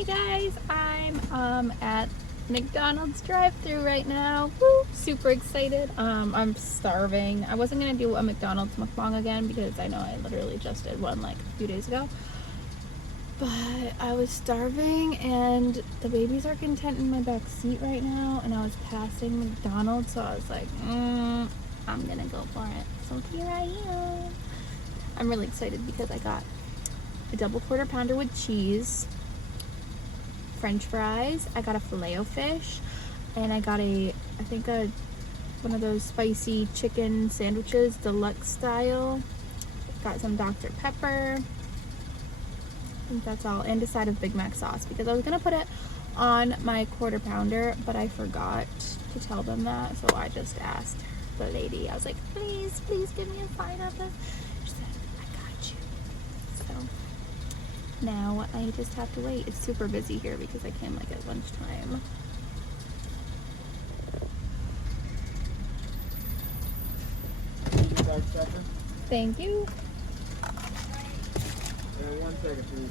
Hey guys, I'm at McDonald's drive-thru right now. Woo, super excited. I'm starving. I wasn't gonna do a McDonald's mukbang again because I know I literally just did one like a few days ago. But I was starving and the babies are content in my back seat right now, and I was passing McDonald's, so I was like, I'm gonna go for it. So here I am. I'm really excited because I got a double quarter pounder with cheese, French fries, I got a filet-o-fish, and I got one of those spicy chicken sandwiches, deluxe style. Got some Dr. Pepper. I think that's all, and a side of Big Mac sauce because I was gonna put it on my quarter pounder, but I forgot to tell them that, so I just asked the lady. I was like, please give me a side of this. She said, I got you. So now I just have to wait. It's super busy here because I came like at lunchtime. Thank you. 1 second, please.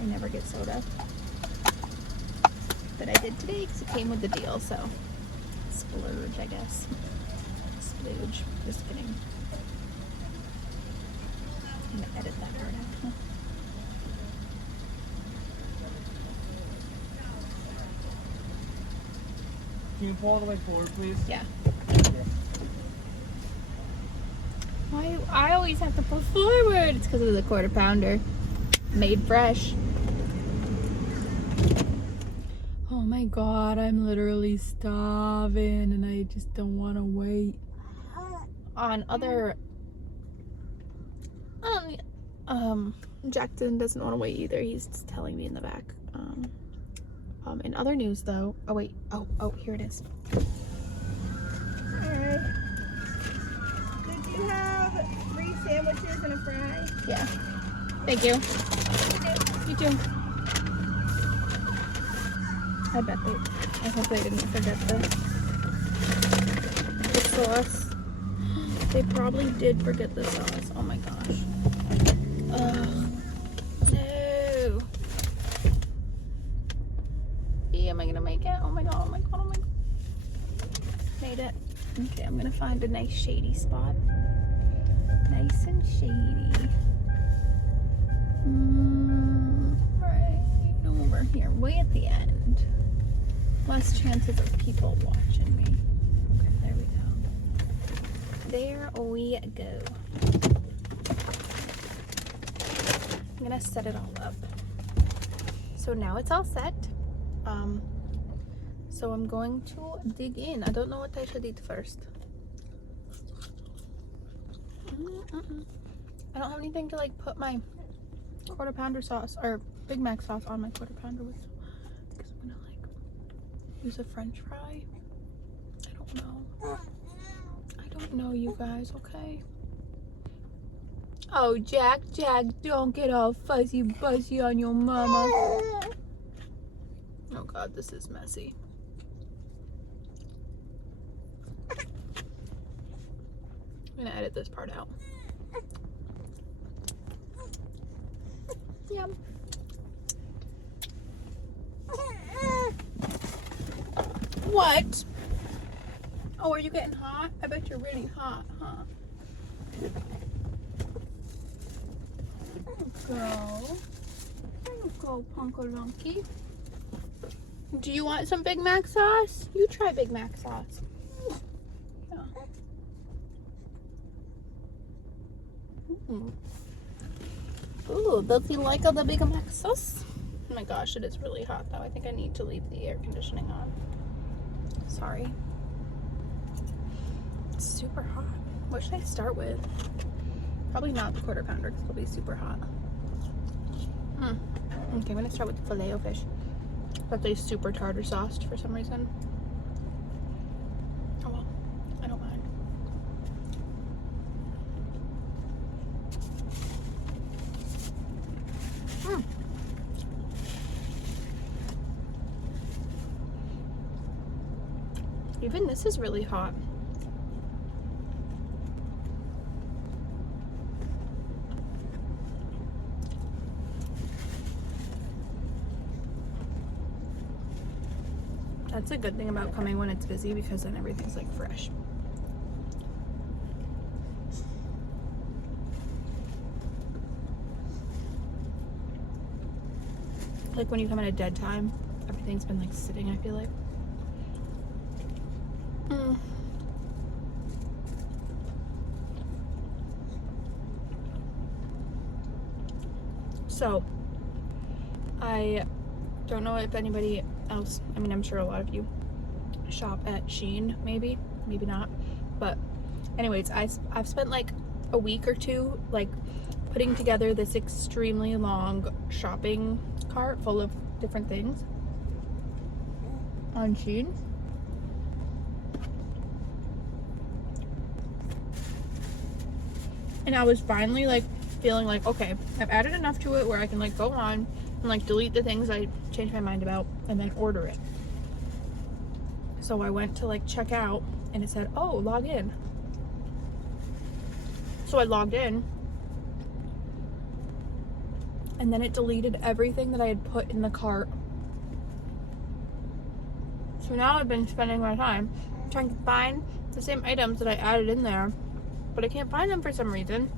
I never get soda, but I did today because it came with the deal, so splurge, I guess. Splooge. Just kidding. I'm gonna edit that part out. Can you pull all the way forward, please? Yeah. Why I always have to pull forward? It's because of the quarter pounder. Made fresh. Oh my god, I'm literally starving and I just don't want to wait. On other Jackson doesn't want to wait either. He's just telling me in the back. In other news though, oh wait, oh here it is. Alright. Did you have 3 sandwiches and a fry? Yeah. Thank you. You too. I hope they didn't forget the sauce. They probably did forget the sauce. Oh my gosh. Ugh. No. Am I gonna make it? Oh my god, oh my god, oh my god. Made it. Okay, I'm gonna find a nice shady spot. Nice and shady. Right over here, way at the end. Less chances of people watching me. Okay, there we go. There we go. I'm gonna set it all up. So now it's all set. So I'm going to dig in. I don't know what I should eat first. I don't have anything to like put my quarter pounder sauce or Big Mac sauce on my quarter pounder with, because I'm gonna like use a French fry. I don't know, you guys, okay? Oh, Jack, don't get all fuzzy buzzy on your mama. Oh god, this is messy. I'm gonna edit this part out. Yum. What? Oh, are you getting hot? I bet you're really hot, huh? There you go, Punkalunky. Do you want some Big Mac sauce? You try Big Mac sauce. Yeah. Ooh, does he like all the Big Mac sauce? Oh my gosh, it is really hot though. I think I need to leave the air conditioning on. Sorry. It's super hot. What should I start with? Probably not the quarter pounder because it'll be super hot. Okay, I'm gonna start with the filet-o-fish. But they super tartar sauced for some reason. Oh well, I don't mind. Even this is really hot. That's a good thing about coming when it's busy because then everything's like fresh. Like when you come at a dead time, everything's been like sitting, I feel like. So, I don't know if anybody else, I mean, I'm sure a lot of you shop at Shein, maybe not. But anyways, I've spent like a week or two like putting together this extremely long shopping cart full of different things on Shein. And I was finally like feeling like, okay, I've added enough to it where I can like go on and like delete the things I changed my mind about and then order it. So I went to like check out and it said, oh, log in. So I logged in and then it deleted everything that I had put in the cart. So now I've been spending my time trying to find the same items that I added in there, but I can't find them for some reason.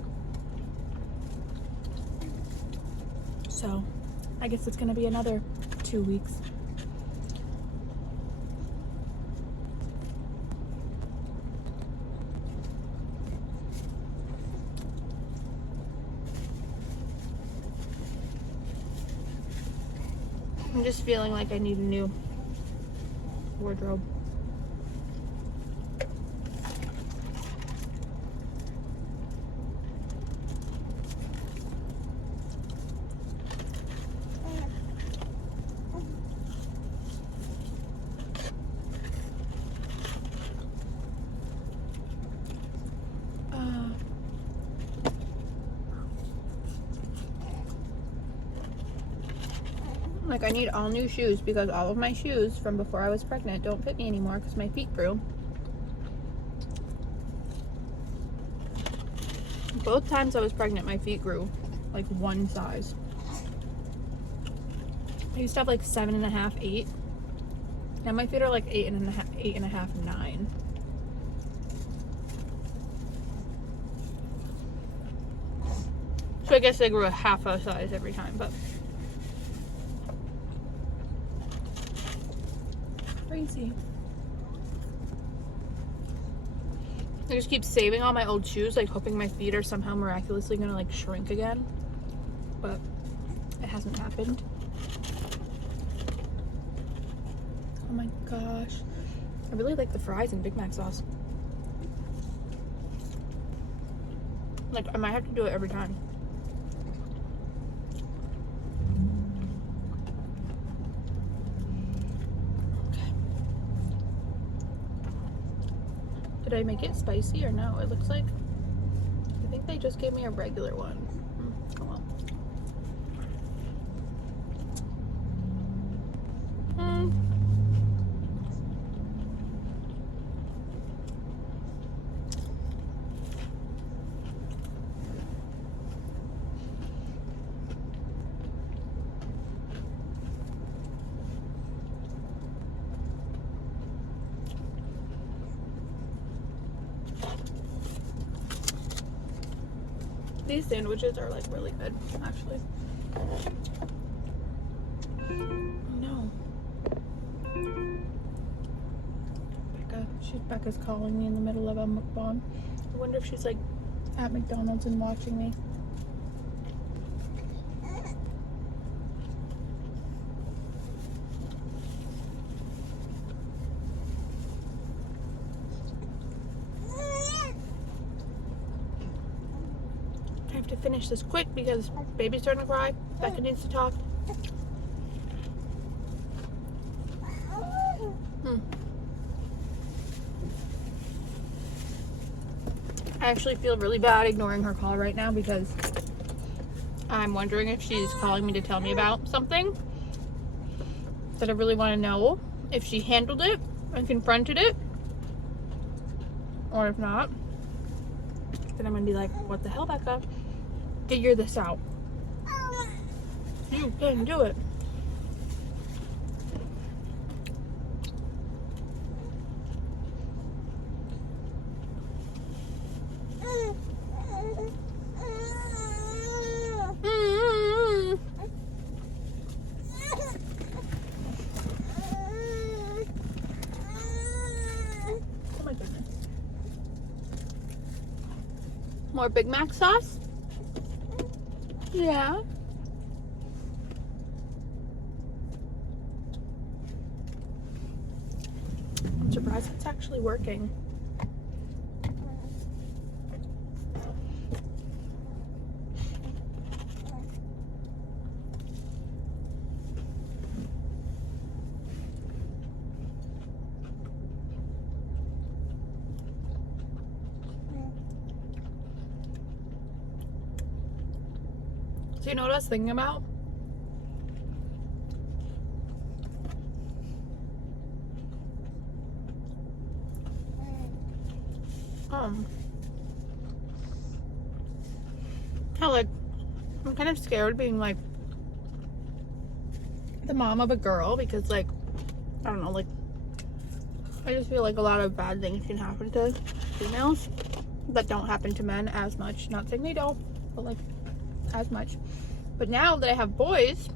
So I guess it's gonna be another 2 weeks. I'm just feeling like I need a new wardrobe. Like I need all new shoes because all of my shoes from before I was pregnant don't fit me anymore because my feet grew. Both times I was pregnant, my feet grew like one size. I used to have like 7.5, 8. Now my feet are like 8.5, 9. So I guess they grew a half a size every time, but crazy. I just keep saving all my old shoes, like hoping my feet are somehow miraculously gonna like shrink again, but it hasn't happened. Oh my gosh, I really like the fries and Big Mac sauce. Like I might have to do it every time. Did I make it spicy or no? It looks like, I think they just gave me a regular one. Oh well. These sandwiches are like really good, actually. No. Becca's calling me in the middle of a mukbang. I wonder if she's like at McDonald's and watching me. I have to finish this quick because baby's starting to cry. Becca needs to talk. I actually feel really bad ignoring her call right now because I'm wondering if she's calling me to tell me about something that I really want to know if she handled it and confronted it, or if not, then I'm gonna be like, what the hell, Becca? Figure this out. You can do it. More Big Mac sauce? Yeah. I'm surprised it's actually working. So you know what I was thinking about? How like I'm kind of scared being like the mom of a girl because like I don't know, like I just feel like a lot of bad things can happen to females that don't happen to men as much. Not saying they don't, but like as much. But now that I have boys,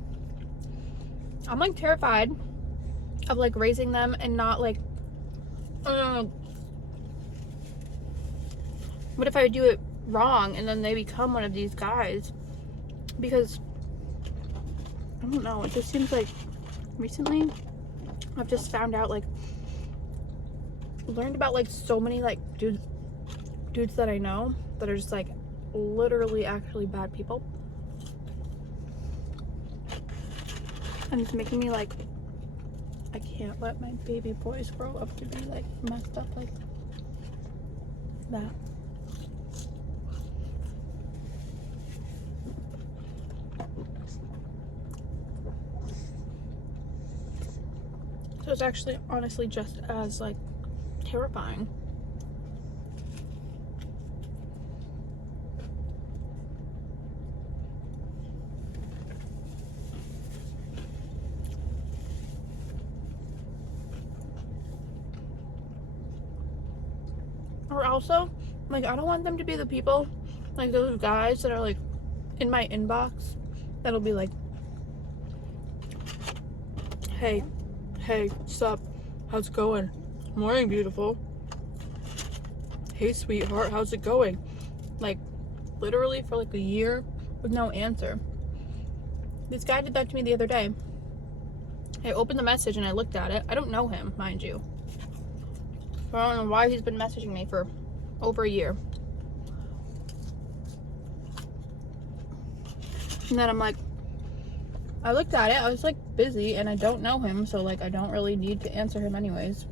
I'm like terrified of like raising them and not like what if I do it wrong and then they become one of these guys? Because I don't know, it just seems like recently I've just found out like learned about like so many like dudes that I know that are just like literally actually bad people, and it's making me like I can't let my baby boys grow up to be like messed up like that. So it's actually honestly just as like terrifying. Or also, like I don't want them to be the people, like those guys that are like in my inbox that'll be like, hey, sup, how's it going? Morning, beautiful. Hey, sweetheart, how's it going? Like, literally for like a year with no answer. This guy did that to me the other day. I opened the message and I looked at it. I don't know him, mind you. So I don't know why he's been messaging me for over a year. And then I'm like, I looked at it, I was like busy and I don't know him, so like I don't really need to answer him anyways.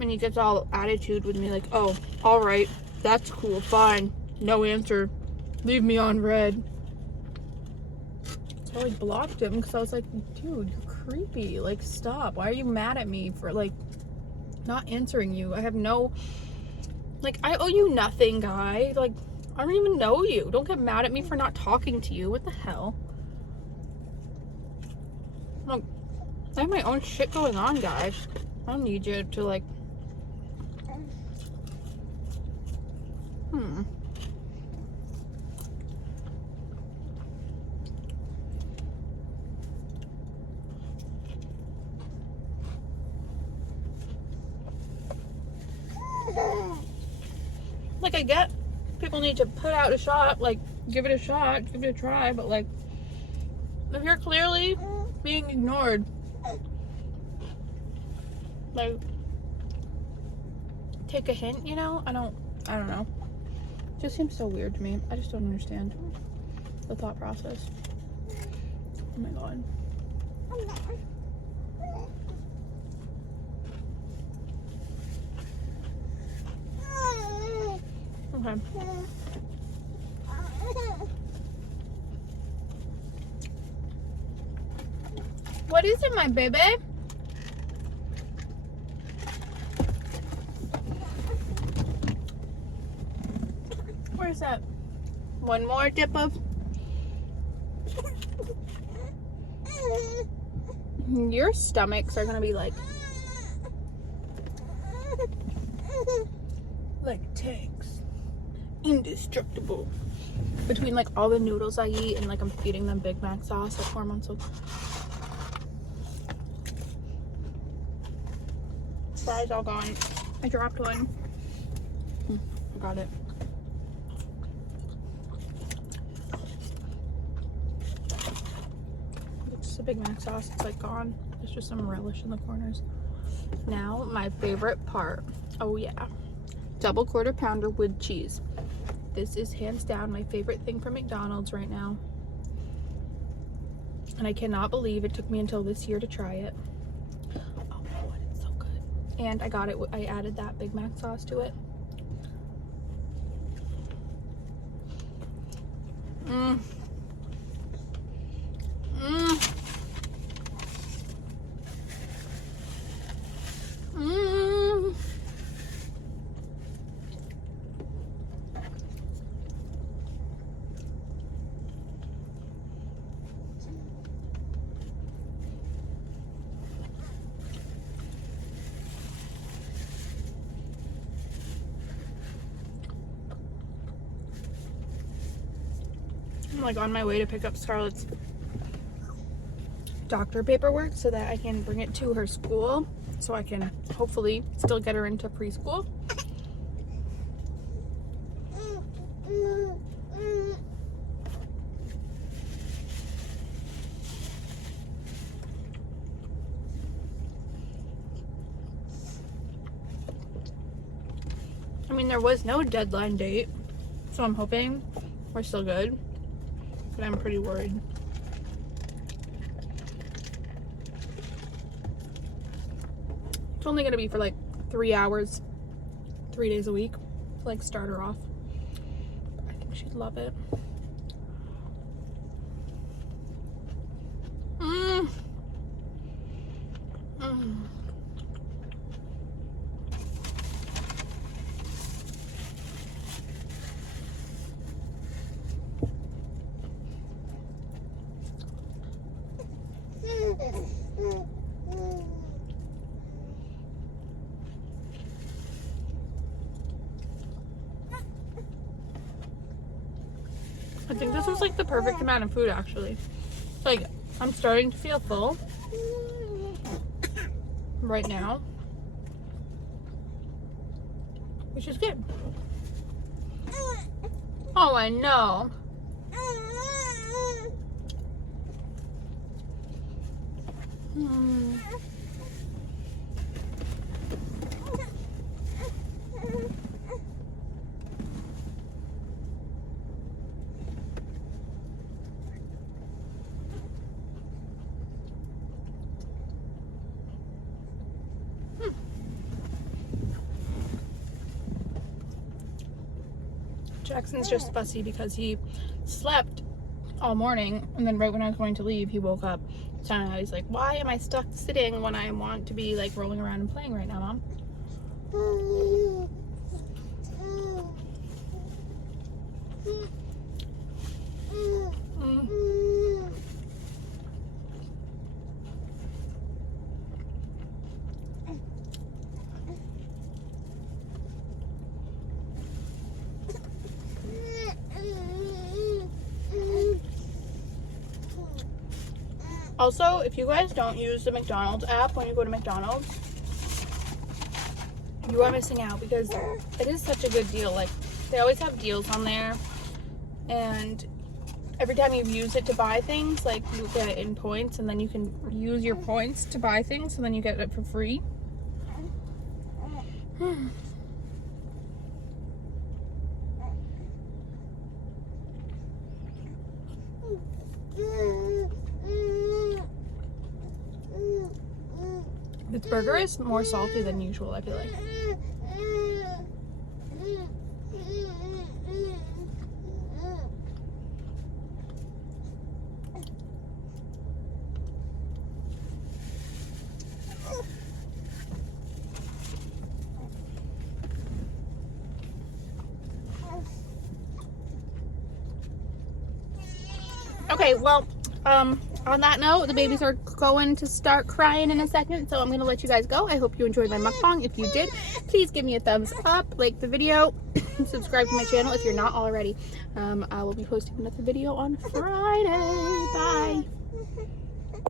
And he gets all attitude with me like, oh, alright, that's cool, fine, no answer, leave me on red. So I like blocked him because I was like, dude, you're creepy, like stop, why are you mad at me for like not answering you? I have no, like I owe you nothing, guy, like I don't even know you. Don't get mad at me for not talking to you. What the hell? Look, I have my own shit going on, guys. I don't need you to like... Like, I get people need to put out a shot, like, give it a shot, give it a try, but, like, if you're clearly being ignored, like, take a hint, you know? I don't know. It just seems so weird to me. I just don't understand the thought process. Oh my god. Okay. What is it, my baby? Where's that? One more dip of... Your stomachs are gonna be like tanks. Indestructible. Between like all the noodles I eat and like I'm feeding them Big Mac sauce at 4 months old. Fries all gone. I dropped one. I got it. It's just a Big Mac sauce. It's like gone. There's just some relish in the corners. Now, my favorite part. Oh yeah. Double quarter pounder with cheese. This is hands down my favorite thing from McDonald's right now. And I cannot believe it took me until this year to try it. Oh my god, it's so good. And I got it, I added that Big Mac sauce to it. Mmm. Mmm. Mmm. I'm like on my way to pick up Scarlett's doctor paperwork so that I can bring it to her school so I can hopefully still get her into preschool. I mean, there was no deadline date, so I'm hoping we're still good, but I'm pretty worried. It's only gonna be for like 3 hours, 3 days a week, to like start her off. I think she'd love it. Mmm. Mmm. I think this is like the perfect amount of food actually. Like, I'm starting to feel full right now, which is good. Oh, I know. Jackson's just fussy because he slept all morning, and then right when I was going to leave, he woke up. So now he's like, why am I stuck sitting when I want to be like rolling around and playing right now, Mom? Also, if you guys don't use the McDonald's app when you go to McDonald's, you are missing out because it is such a good deal. Like, they always have deals on there, and every time you use it to buy things, like, you get it in points, and then you can use your points to buy things, and then you get it for free. This burger is more salty than usual, I feel like. Okay, well, on that note, the babies are going to start crying in a second, so I'm going to let you guys go. I hope you enjoyed my mukbang. If you did, please give me a thumbs up, like the video, subscribe to my channel if you're not already. I will be posting another video on Friday. Bye.